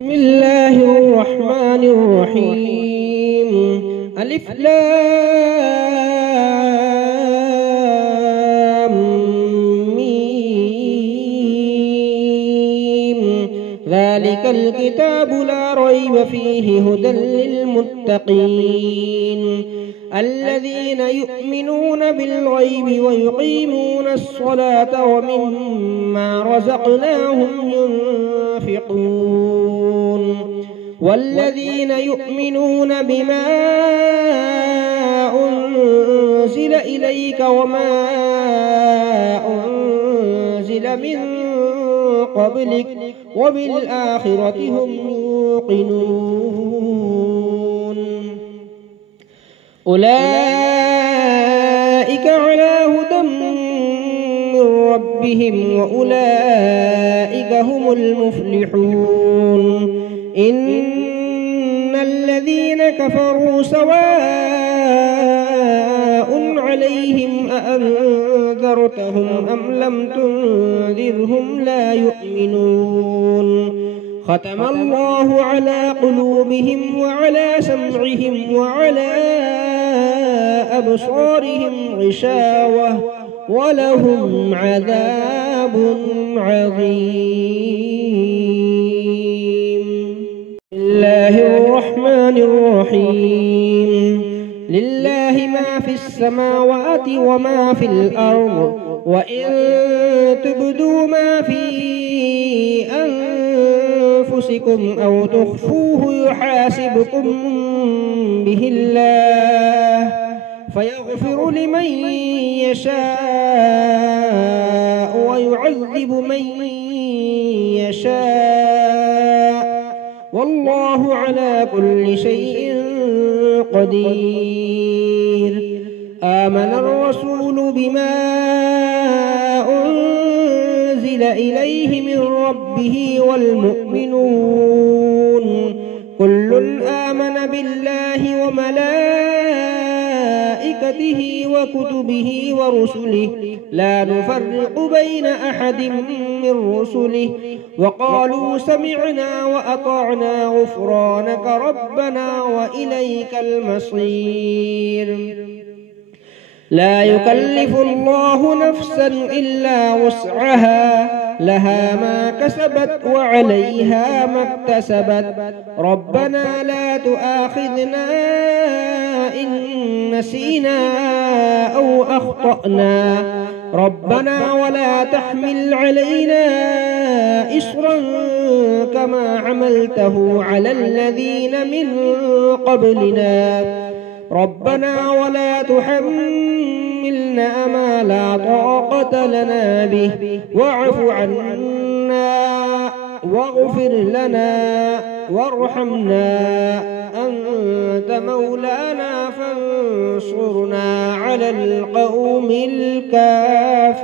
بسم الله الرحمن الرحيم. ألف لام ميم. ذلك الكتاب لا ريب فيه هدى للمتقين الذين يؤمنون بالغيب ويقيمون الصلاة ومما رزقناهم ينفقون والذين يؤمنون بما أنزل إليك وما أنزل من قبلك وبالآخرة هم يوقنون. أولئك على هدى من ربهم وأولئك هم المفلحون. إن الذين كفروا سواء عليهم أأنذرتهم أم لم تنذرهم لا يؤمنون. ختم الله على قلوبهم وعلى سمعهم وعلى أبصارهم غشاوة ولهم عذاب عظيم. بسم الله الرحمن الرحيم. لله ما في السماوات وما في الأرض وإن تبدوا ما في أنفسكم أو تخفوه يحاسبكم به الله فيغفر لمن يشاء ويعذب من يشاء والله على كل شيء قدير. آمن الرسول بما أنزل إليه من ربه والمؤمنون كل آمن بالله وملائكته وكتبه ورسله لا نفرق بين أحد من رسله وقالوا سمعنا وأطعنا غفرانك ربنا وإليك المصير. لا يكلف الله نفسا إلا وسعها لها ما كسبت وعليها ما اكتسبت ربنا لا تؤاخذنا إن نسينا أو أخطأنا ربنا ولا تحمل علينا إصرا كما عملته على الذين من قبلنا ربنا ولا تحملنا ما لا طاقة لنا به واعف عنا واغفر لنا وارحمنا أنت مولانا فانصرنا على القوم الكافرين.